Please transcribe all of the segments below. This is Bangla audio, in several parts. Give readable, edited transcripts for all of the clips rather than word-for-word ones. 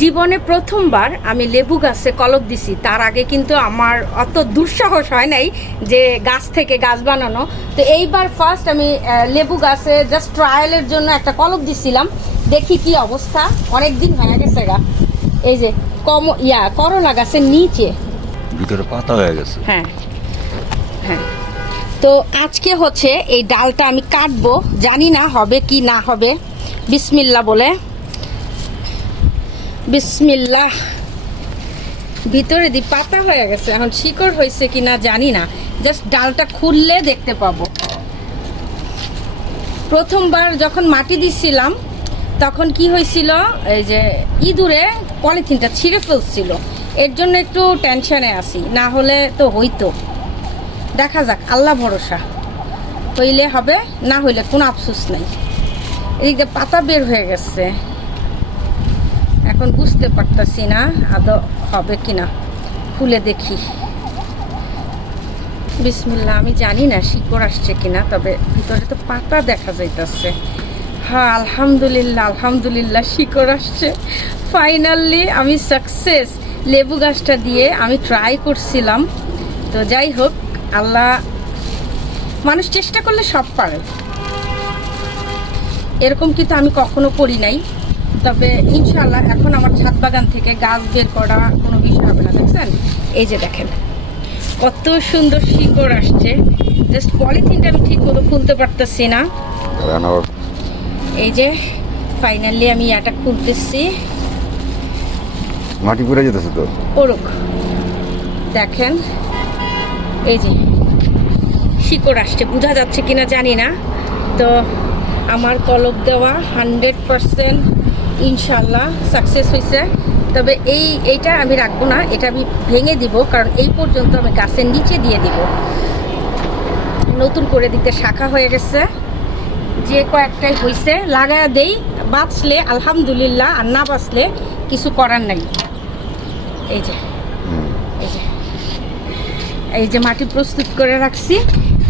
জীবনে প্রথমবার আমি লেবু গাছে কলপ দিছি। তার আগে কিন্তু আমার অত দুঃসাহস হয় নাই যে গাছ থেকে গাছ বানানো। তো এইবার ফার্স্ট আমি লেবু গাছে জাস্ট ট্রায়ালের জন্য একটা কলপ দিছিলাম, দেখি কি অবস্থা। অনেক দিন হয়ে গেছে গা। এই যে করলা গাছের নিচে ভিতরে পাতা হয়ে গেছে। হ্যাঁ হ্যাঁ। তো আজকে হচ্ছে এই ডালটা আমি কাটবো, জানি না হবে কি না হবে। বিসমিল্লাহ বলে, বিসমিল্লাহ। ভিতরে দি পাতা হয়ে গেছে, এখন শিকড় হয়েছে কি না জানি না, জাস্ট ডালটা খুললে দেখতে পাবো। প্রথমবার যখন মাটি দিছিলাম তখন কি হয়েছিল, এই যে ইঁদুরে পলিথিনটা ছিঁড়ে ফেলছিল, এর জন্য একটু টেনশনে আছি, না হলে তো হইতো। দেখা যাক, আল্লাহ ভরসা, হইলে হবে, না হইলে কোনো আফসোস নাই। এদিকে পাতা বের হয়ে গেছে, এখন বুঝতে পারতাছি না আদৌ হবে কিনা, খুলে দেখি। বিসমিল্লাহ। আমি জানি না শিকড় আসছে কিনা, তবে ভিতরে তো পাতা দেখা যাইতেছে। হ্যাঁ, আলহামদুলিল্লাহ আলহামদুলিল্লাহ, শিকড় আসছে ফাইনালি। আমি সাকসেস। লেবু গাছটা দিয়ে আমি ট্রাই করছিলাম, তো যাই হোক, আল্লাহ, মানুষ চেষ্টা করলে সব পারে। এরকম কিন্তু আমি কখনো করি নাই, তবে ইনশাআল্লাহ এখন আমার ছাদ বাগান থেকে গাছ বের করা কোনো বিষয় হবে না। দেখছেন, এই যে দেখেন কত সুন্দর শিকড় আসছে। জাস্ট পলিথিনটা আমি ঠিক মতো খুলতে পারতেছি না। এই যে ফাইনালি আমি এটা খুলতেছি। মাটি পড়ে যেতেছে তো ওরক, দেখেন এই যে শিকড় আসছে, বোঝা যাচ্ছে কিনা জানি না। তো আমার কলপ দেওয়া 100% ইনশাল্লাহ সাকসেস হয়েছে। তবে এইটা আমি রাখবো না, এটা আমি ভেঙে দিব, কারণ এই পর্যন্ত আমি গাছের নিচে দিয়ে দিব। নতুন করে দিতে শাখা হয়ে গেছে, যে কয়েকটাই হয়েছে লাগায়া দেই, বাঁচলে আলহামদুলিল্লাহ, আর না বাঁচলে কিছু করার নাই। এই যে এই যে এই যে মাটি প্রস্তুত করে রাখছি,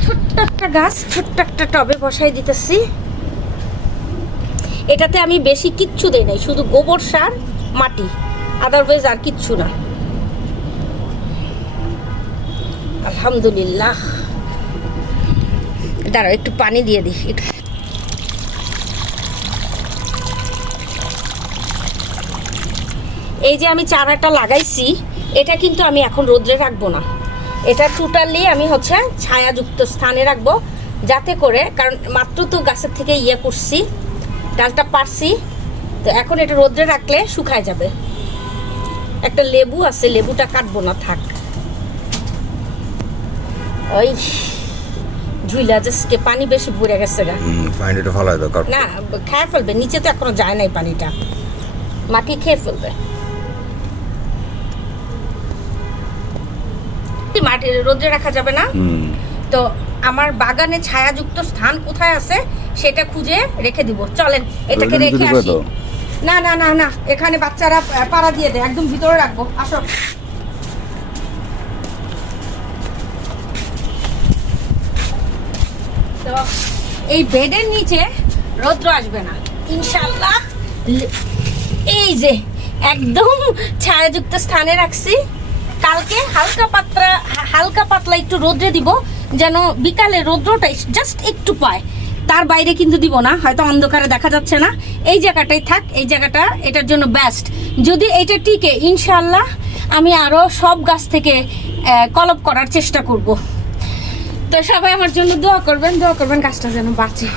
ছোট্ট একটা গাছ ছোট্ট একটা টবে বসাই দিতেছি। এটাতে আমি বেশি কিচ্ছু দেই নাই, শুধু গোবর সার, মাটি, আদারওয়াইজ আর কিচ্ছু না। আলহামদুলিল্লাহ। দাঁড়াও, একটু পানি দিয়ে দিই। এই যে আমি চারাটা লাগাইছি, এটা কিন্তু আমি এখন রোদ্রে রাখবো না, এটা টোটালি আমি হচ্ছে ছায়াযুক্ত স্থানে রাখবো, যাতে করে, কারণ মাত্র তো গাছের থেকে করছি, ডালটা পারছি, তো এখন এটা রোদ্রে রাখলে শুকায় যাবে। একটা লেবু আছে, লেবুটা কাটবো না, থাক। ওই ঝুইলা জাস্ট পানি বেশি ভরে গেছে গা, পানিটা ফেলায় দাও, না খেয়ে ফেলবে, নিচে তো এখনো যায় নাই পানিটা, মাটি খেয়ে ফেলবে। মাটি রোদ্রে রাখা যাবে না, তো আমার বাগানে ছায়াযুক্ত স্থান কোথায় আছে সেটা খুঁজে রেখে দিব। চলেন এটাকে রেখে আসি। না না না না, এখানে বাচ্চারা পাড়া দিয়ে দেয়, একদম ভিতরে রাখবো। আসো। তো এই বেডের নিচে রৌদ্র আসবে না ইনশাআল্লাহ। এই যে একদম ছায়াযুক্ত স্থানে রাখছি। কালকে হালকা পাতলা একটু রোদ্রে দিব, যেন বিকালে রোদ্রটা জাস্ট একটু পায়, তার বাইরে কিন্তু দিব না, হয়তো অন্ধকারে দেখা যাচ্ছে না। এই জায়গাটাই থাক, এই জায়গাটা এটার জন্য বেস্ট। যদি এটা টিকে, ইনশাআল্লাহ আমি আরো সব গাছ থেকে কলপ করার চেষ্টা করব। তো সবাই আমার জন্য দোয়া করবেন, গাছটা যেন বাঁচে।